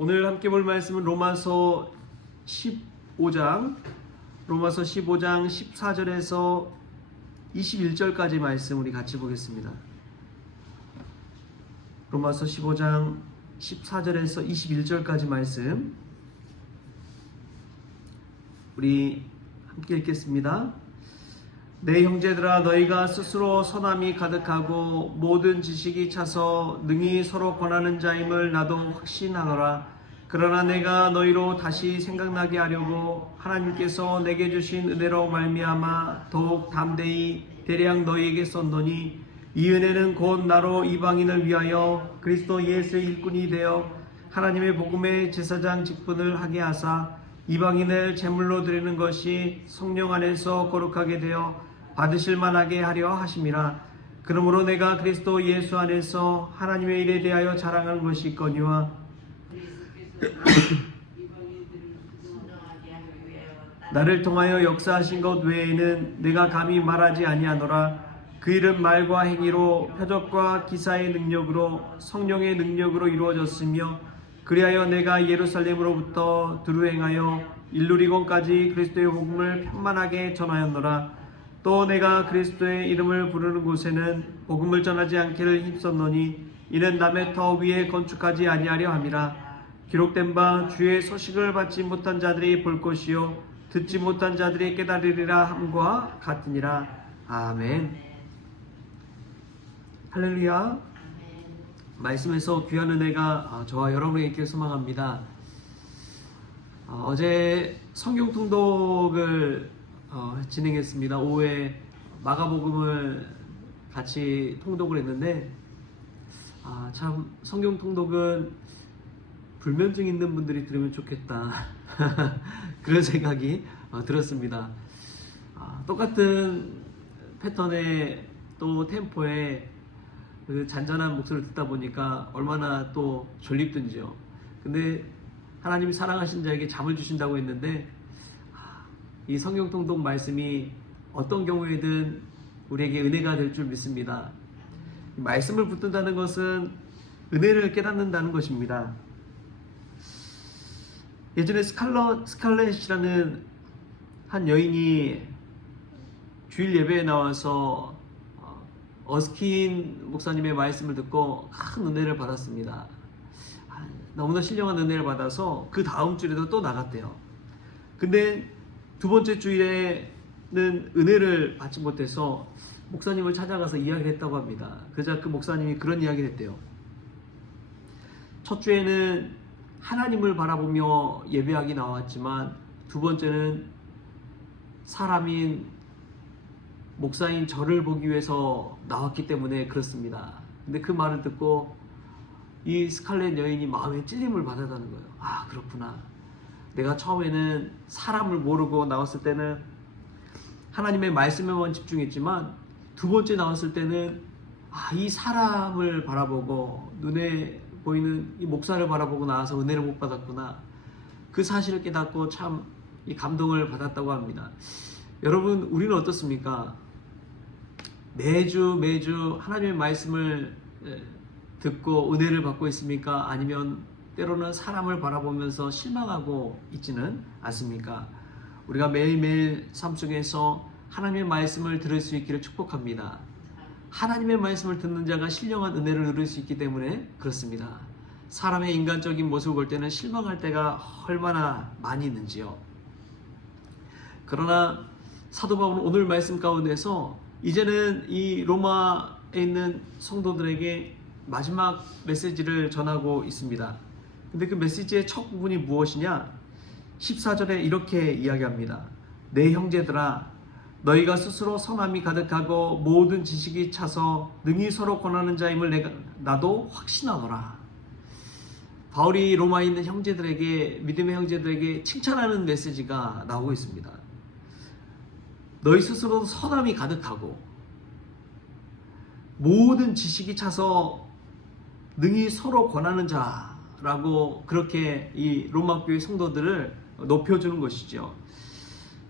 오늘 함께 볼 말씀은 로마서 15장 14절에서 21절까지 말씀 우리 같이 보겠습니다. 로마서 15장 14절에서 21절까지 말씀 우리 함께 읽겠습니다. 내 형제들아, 너희가 스스로 선함이 가득하고 모든 지식이 차서 능히 서로 권하는 자임을 나도 확신하노라. 그러나 내가 너희로 다시 생각나게 하려고 하나님께서 내게 주신 은혜로 말미암아 더욱 담대히 대량 너희에게 썼노니, 이 은혜는 곧 나로 이방인을 위하여 그리스도 예수의 일꾼이 되어 하나님의 복음의 제사장 직분을 하게 하사 이방인을 제물로 드리는 것이 성령 안에서 거룩하게 되어 받으실 만하게 하려 하심이라. 그러므로 내가 그리스도 예수 안에서 하나님의 일에 대하여 자랑하는 것이 있거니와 나를 통하여 역사하신 것 외에는 내가 감히 말하지 아니하노라. 그 일은 말과 행위로 표적과 기사의 능력으로 성령의 능력으로 이루어졌으며, 그리하여 내가 예루살렘으로부터 두루 행하여 일루리곤까지 그리스도의 복음을 편만하게 전하였노라. 또 내가 그리스도의 이름을 부르는 곳에는 복음을 전하지 않기를 힘썼노니, 이는 남의 터 위에 건축하지 아니하려 함이라. 기록된 바 주의 소식을 받지 못한 자들이 볼 것이요 듣지 못한 자들이 깨달으리라 함과 같으니라. 아멘. 할렐루야. 말씀에서 귀한 은혜가 저와 여러분에게 있기를 소망합니다. 어제 성경 통독을 진행했습니다. 오후에 마가복음을 같이 통독을 했는데 참 성경 통독은 불면증 있는 분들이 들으면 좋겠다 그런 생각이 들었습니다. 똑같은 패턴의 또 템포에 그 잔잔한 목소리를 듣다 보니까 얼마나 또 졸립든지요. 근데 하나님이 사랑하신 자에게 잠을 주신다고 했는데, 이 성경 통독 말씀이 어떤 경우에든 우리에게 은혜가 될 줄 믿습니다. 말씀을 붙든다는 것은 은혜를 깨닫는다는 것입니다. 예전에 스칼렛이라는 한 여인이 주일 예배에 나와서 어스킨 목사님의 말씀을 듣고 큰 은혜를 받았습니다. 너무나 신령한 은혜를 받아서 그 다음 주에도 또 나갔대요. 근데 두 번째 주일에는 은혜를 받지 못해서 목사님을 찾아가서 이야기를 했다고 합니다. 그러자 그 목사님이 그런 이야기를 했대요. 첫 주에는 하나님을 바라보며 예배하기 나왔지만, 두 번째는 사람인 목사인 저를 보기 위해서 나왔기 때문에 그렇습니다. 근데 그 말을 듣고 이 스칼렛 여인이 마음에 찔림을 받았다는 거예요. 그렇구나. 내가 처음에는 사람을 모르고 나왔을 때는 하나님의 말씀에만 집중했지만, 두 번째 나왔을 때는 이 사람을 바라보고 눈에 보이는 이 목사를 바라보고 나와서 은혜를 못 받았구나. 그 사실을 깨닫고 참 이 감동을 받았다고 합니다. 여러분, 우리는 어떻습니까? 매주 하나님의 말씀을 듣고 은혜를 받고 있습니까? 아니면 때로는 사람을 바라보면서 실망하고 있지는 않습니까? 우리가 매일매일 삶 속에서 하나님의 말씀을 들을 수 있기를 축복합니다. 하나님의 말씀을 듣는 자가 신령한 은혜를 누릴 수 있기 때문에 그렇습니다. 사람의 인간적인 모습을 볼 때는 실망할 때가 얼마나 많이 있는지요. 그러나 사도 바울은 오늘 말씀 가운데서 이제는 이 로마에 있는 성도들에게 마지막 메시지를 전하고 있습니다. 근데 그 메시지의 첫 부분이 무엇이냐? 14절에 이렇게 이야기합니다. 내 형제들아, 너희가 스스로 선함이 가득하고 모든 지식이 차서 능히 서로 권하는 자임을 나도 확신하노라. 바울이 로마에 있는 형제들에게, 믿음의 형제들에게 칭찬하는 메시지가 나오고 있습니다. 너희 스스로 선함이 가득하고 모든 지식이 차서 능히 서로 권하는 자라고 그렇게 이 로마 교회 성도들을 높여주는 것이죠.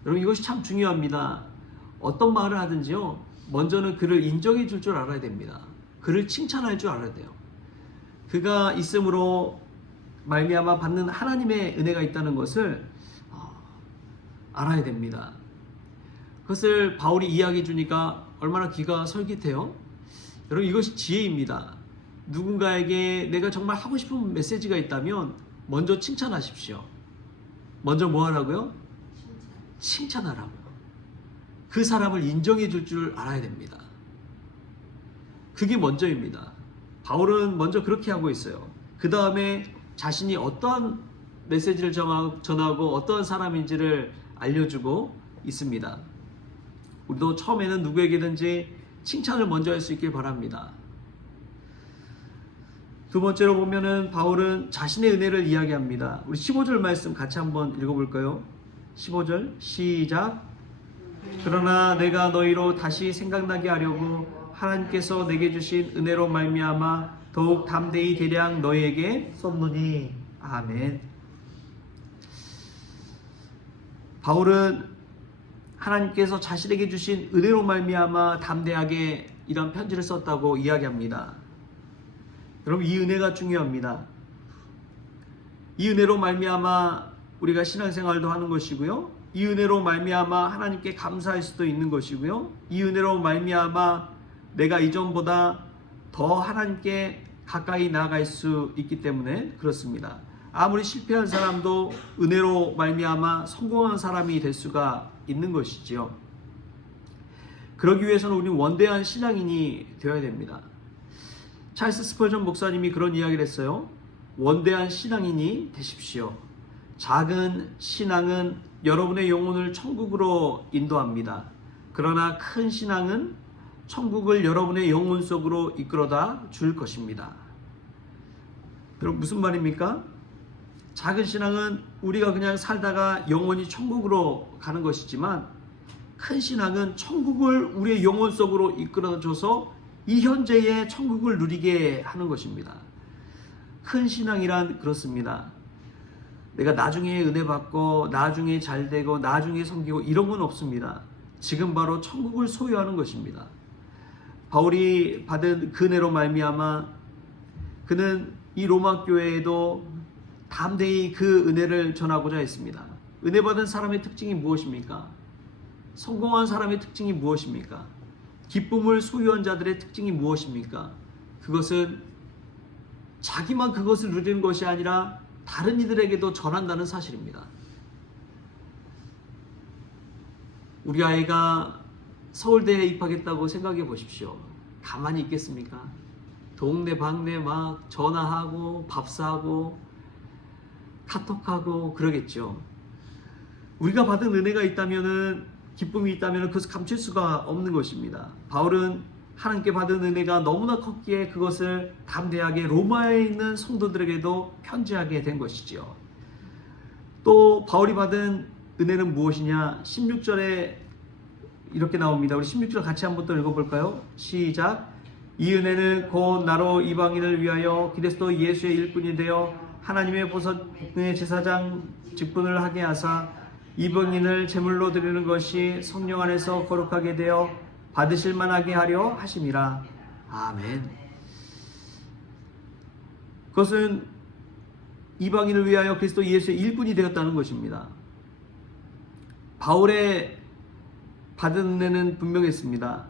여러분, 이것이 참 중요합니다. 어떤 말을 하든지요, 먼저는 그를 인정해 줄 줄 알아야 됩니다. 그를 칭찬할 줄 알아야 돼요. 그가 있음으로 말미암아 받는 하나님의 은혜가 있다는 것을 알아야 됩니다. 그것을 바울이 이야기해 주니까 얼마나 귀가 솔깃해요. 여러분, 이것이 지혜입니다. 누군가에게 내가 정말 하고 싶은 메시지가 있다면 먼저 칭찬하십시오. 먼저 뭐 하라고요? 칭찬하라고요. 그 사람을 인정해 줄 알아야 됩니다. 그게 먼저입니다. 바울은 먼저 그렇게 하고 있어요. 그 다음에 자신이 어떠한 메시지를 전하고 어떠한 사람인지를 알려주고 있습니다. 우리도 처음에는 누구에게든지 칭찬을 먼저 할 수 있길 바랍니다. 두 번째로 보면은 바울은 자신의 은혜를 이야기합니다. 우리 15절 말씀 같이 한번 읽어볼까요? 15절 시작. 그러나 내가 너희로 다시 생각나게 하려고 하나님께서 내게 주신 은혜로 말미암아 더욱 담대히 대량 너희에게 썼노니. 아멘. 바울은 하나님께서 자신에게 주신 은혜로 말미암아 담대하게 이런 편지를 썼다고 이야기합니다. 여러분, 이 은혜가 중요합니다. 이 은혜로 말미암아 우리가 신앙생활도 하는 것이고요. 이 은혜로 말미암아 하나님께 감사할 수도 있는 것이고요. 이 은혜로 말미암아 내가 이전보다 더 하나님께 가까이 나아갈 수 있기 때문에 그렇습니다. 아무리 실패한 사람도 은혜로 말미암아 성공한 사람이 될 수가 있는 것이지요. 그러기 위해서는 우리는 원대한 신앙인이 되어야 됩니다. 찰스 스펄전 목사님이 그런 이야기를 했어요. 원대한 신앙인이 되십시오. 작은 신앙은 여러분의 영혼을 천국으로 인도합니다. 그러나 큰 신앙은 천국을 여러분의 영혼 속으로 이끌어다 줄 것입니다. 여러분, 무슨 말입니까? 작은 신앙은 우리가 그냥 살다가 영원히 천국으로 가는 것이지만, 큰 신앙은 천국을 우리의 영혼 속으로 이끌어줘서 이 현재의 천국을 누리게 하는 것입니다. 큰 신앙이란 그렇습니다. 내가 나중에 은혜 받고 나중에 잘 되고 나중에 섬기고 이런 건 없습니다. 지금 바로 천국을 소유하는 것입니다. 바울이 받은 그 은혜로 말미암아 그는 이 로마 교회에도 담대히 그 은혜를 전하고자 했습니다. 은혜 받은 사람의 특징이 무엇입니까? 성공한 사람의 특징이 무엇입니까? 기쁨을 소유한 자들의 특징이 무엇입니까? 그것은 자기만 그것을 누리는 것이 아니라 다른 이들에게도 전한다는 사실입니다. 우리 아이가 서울대에 입학했다고 생각해 보십시오. 가만히 있겠습니까? 동네 방네 막 전화하고 밥 사고 카톡하고 그러겠죠. 우리가 받은 은혜가 있다면은, 기쁨이 있다면 그것을 감출 수가 없는 것입니다. 바울은 하나님께 받은 은혜가 너무나 컸기에 그것을 담대하게 로마에 있는 성도들에게도 편지하게 된 것이지요. 또 바울이 받은 은혜는 무엇이냐? 16절에 이렇게 나옵니다. 우리 16절 같이 한번 또 읽어볼까요? 시작. 이 은혜는 곧 나로 이방인을 위하여 그리스도 예수의 일꾼이 되어 하나님의 복음의 제사장 직분을 하게 하사 이방인을 제물로 드리는 것이 성령 안에서 거룩하게 되어 받으실 만하게 하려 하심이라. 아멘. 그것은 이방인을 위하여 그리스도 예수의 일꾼이 되었다는 것입니다. 바울의 받은 은혜는 분명했습니다.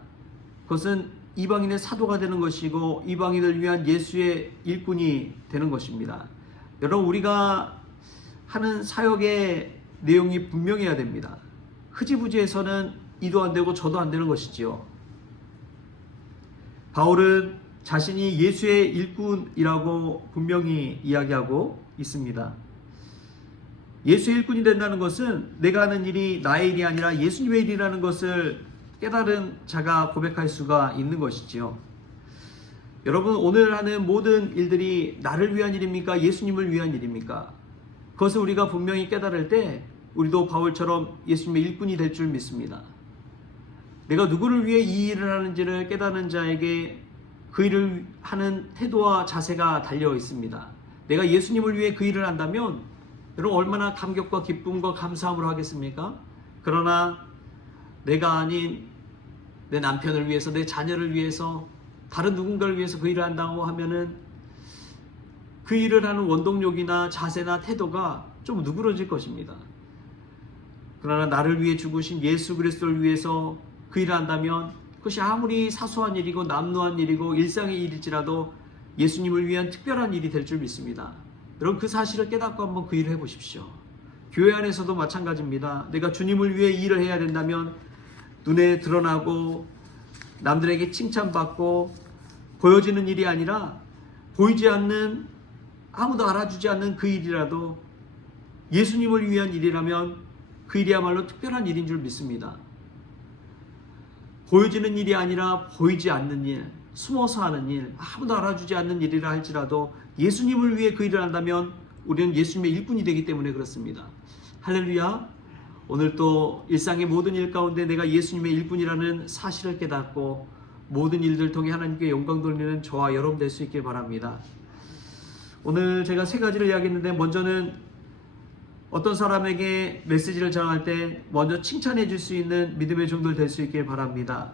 그것은 이방인의 사도가 되는 것이고 이방인을 위한 예수의 일꾼이 되는 것입니다. 여러분, 우리가 하는 사역의 내용이 분명해야 됩니다. 흐지부지해서는 이도 안 되고 저도 안 되는 것이지요. 바울은 자신이 예수의 일꾼이라고 분명히 이야기하고 있습니다. 예수의 일꾼이 된다는 것은 내가 하는 일이 나의 일이 아니라 예수님의 일이라는 것을 깨달은 자가 고백할 수가 있는 것이지요. 여러분, 오늘 하는 모든 일들이 나를 위한 일입니까? 예수님을 위한 일입니까? 그것을 우리가 분명히 깨달을 때 우리도 바울처럼 예수님의 일꾼이 될 줄 믿습니다. 내가 누구를 위해 이 일을 하는지를 깨닫는 자에게 그 일을 하는 태도와 자세가 달려 있습니다. 내가 예수님을 위해 그 일을 한다면 여러분, 얼마나 감격과 기쁨과 감사함으로 하겠습니까? 그러나 내가 아닌 내 남편을 위해서, 내 자녀를 위해서, 다른 누군가를 위해서 그 일을 한다고 하면은 그 일을 하는 원동력이나 자세나 태도가 좀 누그러질 것입니다. 그러나 나를 위해 죽으신 예수 그리스도를 위해서 그 일을 한다면 그것이 아무리 사소한 일이고 남루한 일이고 일상의 일일지라도 예수님을 위한 특별한 일이 될 줄 믿습니다. 여러분, 그 사실을 깨닫고 한번 그 일을 해보십시오. 교회 안에서도 마찬가지입니다. 내가 주님을 위해 일을 해야 된다면 눈에 드러나고 남들에게 칭찬받고 보여지는 일이 아니라 보이지 않는, 아무도 알아주지 않는 그 일이라도 예수님을 위한 일이라면 그 일이야말로 특별한 일인 줄 믿습니다. 보여지는 일이 아니라 보이지 않는 일, 숨어서 하는 일, 아무도 알아주지 않는 일이라 할지라도 예수님을 위해 그 일을 한다면 우리는 예수님의 일꾼이 되기 때문에 그렇습니다. 할렐루야. 오늘 또 일상의 모든 일 가운데 내가 예수님의 일꾼이라는 사실을 깨닫고 모든 일들 통해 하나님께 영광 돌리는 저와 여러분 될 수 있길 바랍니다. 오늘 제가 세 가지를 이야기했는데, 먼저는 어떤 사람에게 메시지를 전할 때 먼저 칭찬해 줄 수 있는 믿음의 종들 될 수 있길 바랍니다.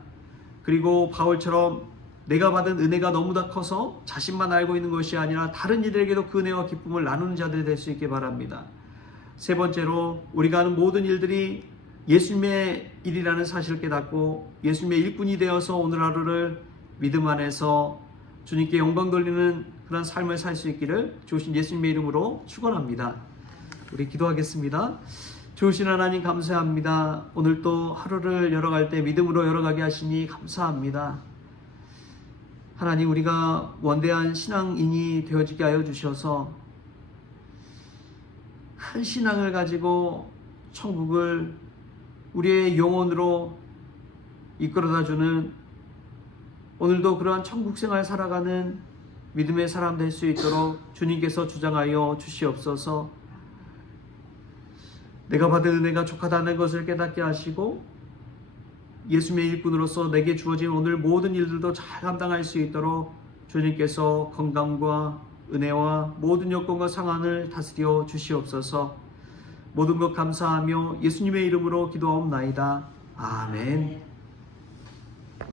그리고 바울처럼 내가 받은 은혜가 너무나 커서 자신만 알고 있는 것이 아니라 다른 이들에게도 그 은혜와 기쁨을 나누는 자들이 될 수 있길 바랍니다. 세 번째로, 우리가 하는 모든 일들이 예수님의 일이라는 사실을 깨닫고 예수님의 일꾼이 되어서 오늘 하루를 믿음 안에서 주님께 영광 돌리는 그런 삶을 살 수 있기를 주신 예수님의 이름으로 축원합니다. 우리 기도하겠습니다. 좋으신 하나님 감사합니다. 오늘 또 하루를 열어갈 때 믿음으로 열어가게 하시니 감사합니다. 하나님, 우리가 원대한 신앙인이 되어지게 하여 주셔서 큰 신앙을 가지고 천국을 우리의 영혼으로 이끌어다주는, 오늘도 그러한 천국 생활 살아가는 믿음의 사람 될 수 있도록 주님께서 주장하여 주시옵소서. 내가 받은 은혜가 족하다는 것을 깨닫게 하시고 예수님의 일꾼으로서 내게 주어진 오늘 모든 일들도 잘 감당할 수 있도록 주님께서 건강과 은혜와 모든 여건과 상황을 다스려 주시옵소서. 모든 것 감사하며 예수님의 이름으로 기도하옵나이다. 아멘.